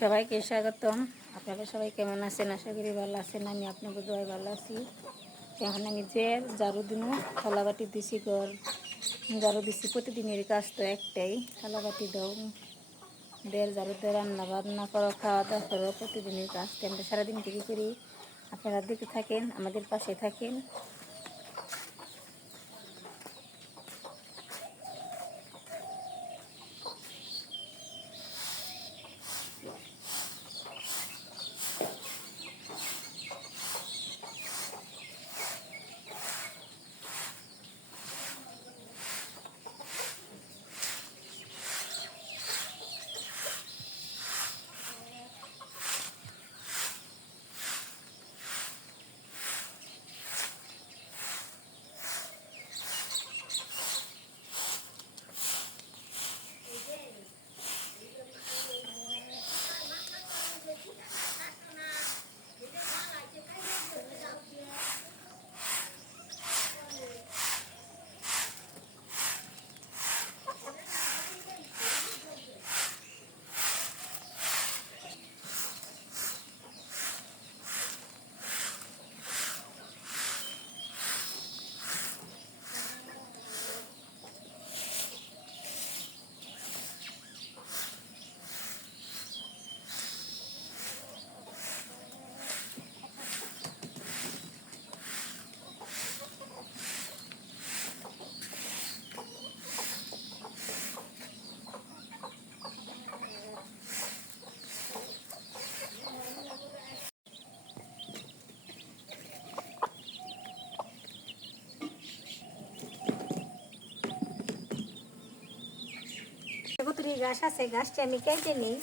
সবাইকে স্বাগতম। আপনারা সবাই কেমন আছেন? আশা করি ভালো আছেন। আমি আপনাকে দোয়াই ভালো আছি। এখন আমি যে ঝাড়ু দিনু, থালাবাটি দিছি ঘর। ঝাড়ু দিছি প্রতিদিনের কাজ তো একটাই। থালাবাটি দাও। দেড় ঝাড়ু দিয়ে রান্না বান্না করো, খাওয়া দাওয়া করো, প্রতিদিনের কাজ। তো আমরা সারাদিন থেকে করি? আপনারা দেখতে থাকেন, আমাদের পাশে থাকেন। গাছ আছে গাছটা আমি কেটে নিই।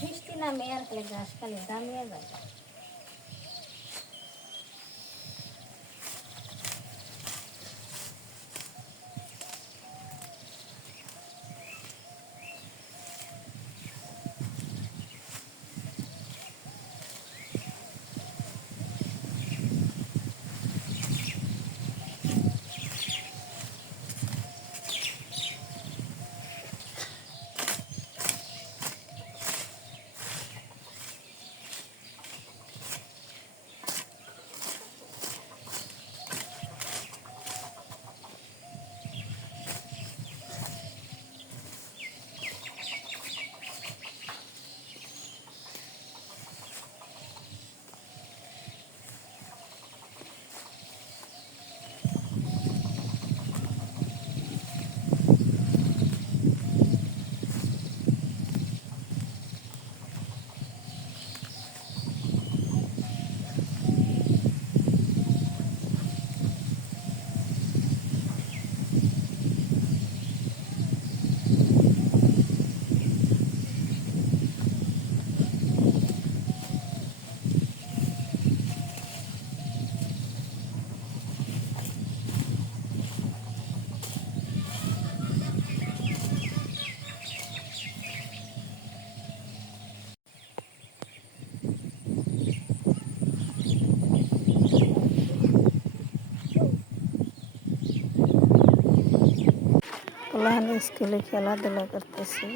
বৃষ্টি নামে আর ঘাস খালি দামিয়ে যায় পোলাহান স্কুলে খেলাধুলা করতেছি।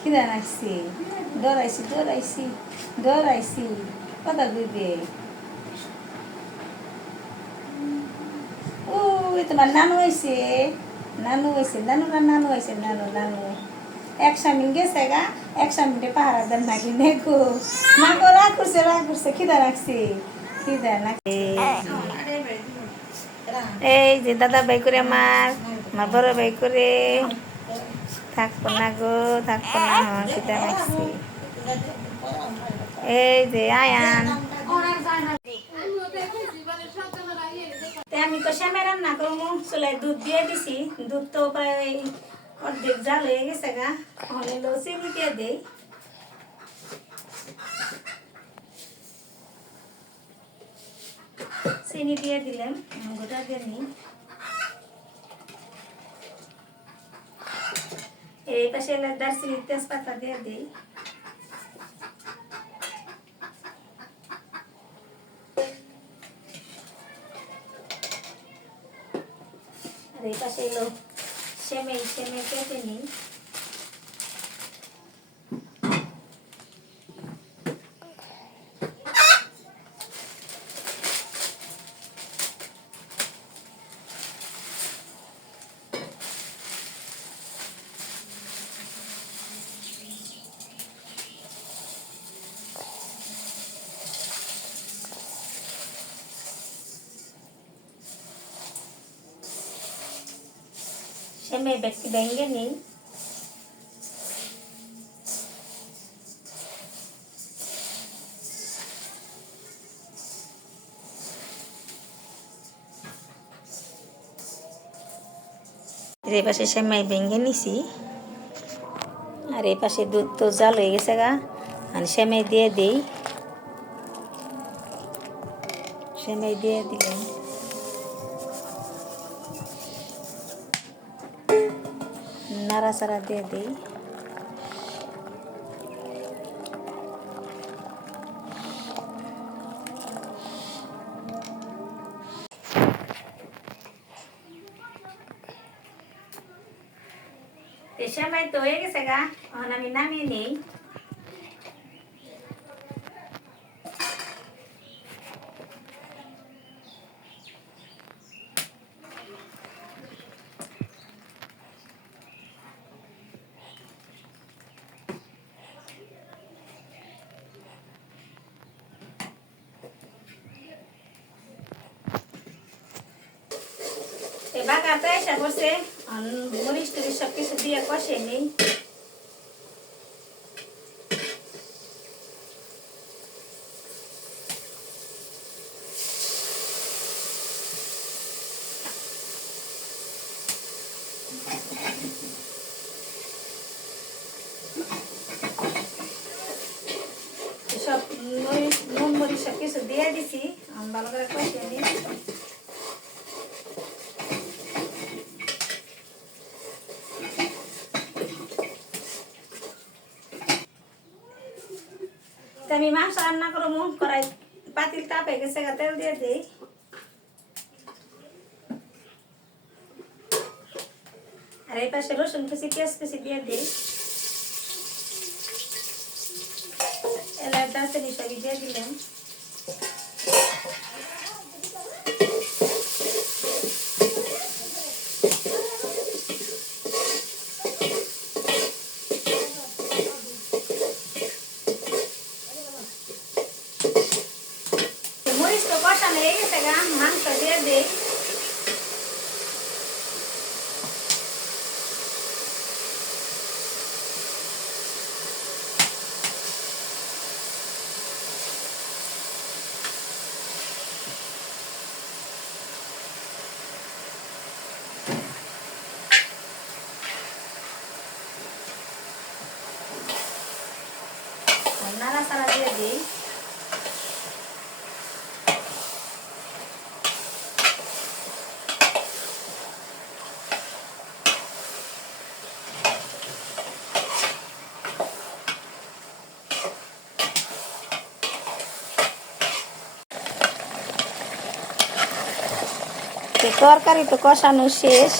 খিদা লাগছি দৌড়াইছি দৌড়াইছি দৌড়াইছি। কথা কইবে? ও তোমার নানু হয়েছে নানু হয়েছে নানু না নানু হয়েছে নানু নানু। এক স্বামী গেছে গা। এক স্বামীতে পাহারা দেন নাকি নেকো রাগ করছে রাগ করছে খিদা রাখছি। খিদা নাকি? এই যে দাদা ভাই করে আমার আমার বড় ভাই করে। থাকব না গো, থাকব না, খিদা রাখছি। এই যে আয়ান। আমি তো শ্যামে রান্না করব, চুলায় দুধ দিয়ে দিছি, দুধ তো প্রায় অর্ধেক জাল হয়ে গেছে গা। হলে চিনি দিয়ে দেই। চিনি দিয়ে দিলাম, গোটা দিয়ে নিই এই পাশে এলাচ দারচিনি তেজপাতা দিয়ে দিই। এই পাশে এলো সেমাই সেমাই কেটে নিই। সেমাই ব্যক্তি ভেঙে পাশে সেমাই ভেঙে নিছি। আর এই পাশে দুধ তো জাল হয়ে গেছে গা। আর সেমাই দিয়ে দিই। সেমাই দিয়ে দিলাম। নাড়াচাড়া দিয়ে দিই সেমাই তো হয়ে গেছে গা এখন আমি নামিয়ে নেই কাটা এসে করছে মরিচ টরিচ সব কিছু দিয়ে কষে নেই। সব নুন মরিচ সব কিছু দিয়ে দিছি ভালো করে কষে নিই তো আমি মাংস রান্না করো, মুখ করাই পাতিল তাপে গেছে তেল দিয়ে দিই। আর এই পাশে রসুন কুচি, পেঁয়াজ কুচি দিয়ে দিই। এলাচ, দারচিনি সবই দিয়ে দিলাম মরিচ তো কষানো হয়ে গেছে গা মাংস দিয়ে দিই নাড়াচাড়া দিয়ে দিই তো তরকারি তো কষানো শেষ।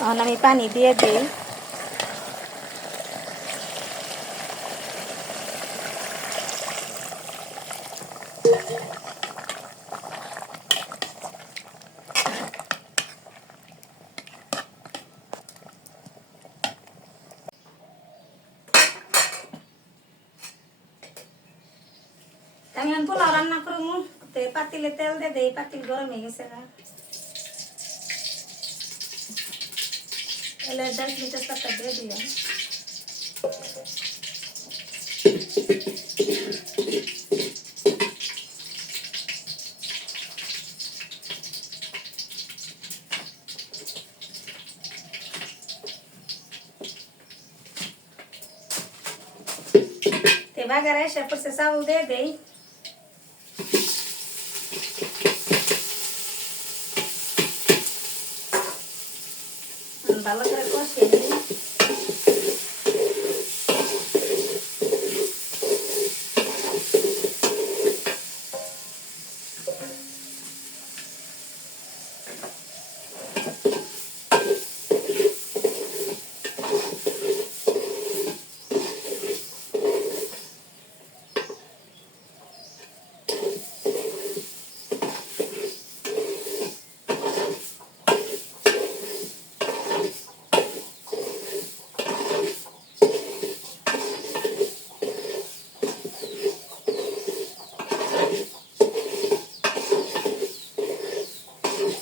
এখন আমি পানি দিয়ে দিই। আমি পোলাও রান্না করব। পাতিলে তেল দিয়ে দেই পাতিল গরম হয়ে গেছে না ela पहले दस मीटर तक दे दिया devagar, é, chefe, processar o dedinho. ভালো করে কষিয়ে নিই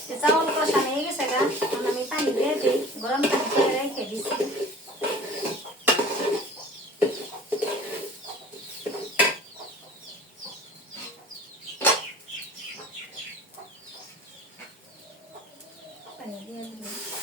যে চাউল কষানো হয়ে গেছে গা এখন আমি পানি দিয়ে দিই গরম পানি করে রেখে দিচ্ছি পানি দিয়ে দিলাম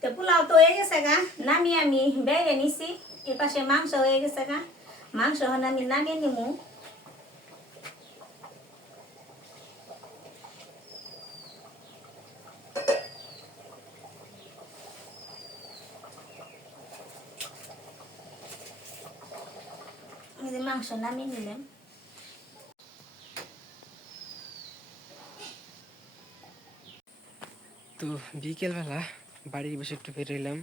তো পোলাও তো হয়ে গেছে গা নামিয়ে আমি বেড়ে নিছি এ পাশে মাংস হয়ে গেছে গা মাংস হন আমি নামিয়ে নিমু মাংস নামিয়ে নিলাম তো বিকেলবেলা বাড়ির বেশি একটু বের এলাম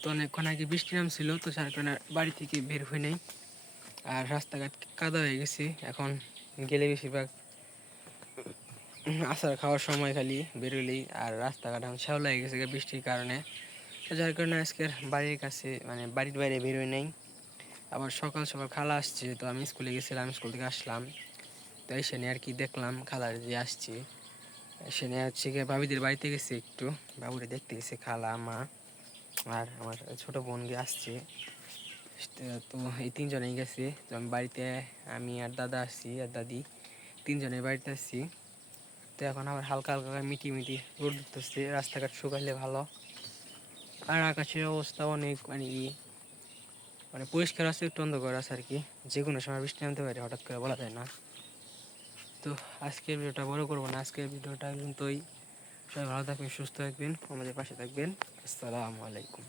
তো অনেকক্ষণ আগে বৃষ্টি নামছিল, তো যার কারণে বাড়ি থেকে বের হই নাই। আর রাস্তাঘাট কাদা হয়ে গেছে, এখন গেলে বেশিরভাগ আসার খাওয়ার সময় খালি বেরোলেই আর রাস্তাঘাট এখন শ্যাওলা হয়ে গেছে বৃষ্টির কারণে। তো যার কারণে আজকের বাড়ির কাছে মানে বাড়ির বাইরে বেরোই নাই। আবার সকাল সকাল খালা আসছে, তো আমি স্কুলে গেছিলাম, স্কুল থেকে আসলাম। তো এসে নিয়ে আর কি দেখলাম খালার যে আসছে। সে নিয়ে হচ্ছে গিয়ে ভাবিদের বাড়িতে গেছে একটু। বাবুরে দেখতে গেছে, খালা, মা আর আমার ছোট বোন গিয়ে আসছে। তো এই তিনজনেই গেছে। তো আমি বাড়িতে আমি আর দাদা আসছি আর দাদি, তিনজনের বাড়িতে আসছি তো এখন আবার হালকা হালকা মিটি মিটি রোদ উঠতেছে রাস্তাঘাট শুকাইলে ভালো। আর আকাশের অবস্থা অনেক মানে ই মানে পরিষ্কার আছে, একটু অন্ধকার আছে আর কি। যে কোনো সময় বৃষ্টি নামতে পারে, হঠাৎ করে বলা যায় না। তো আজকের ভিডিওটা বড় করব না। আজকের ভিডিওটা একদম পর্যন্তই। সবাই ভালো থাকবেন, সুস্থ থাকবেন, আমাদের পাশে থাকবেন। আসসালামু আলাইকুম।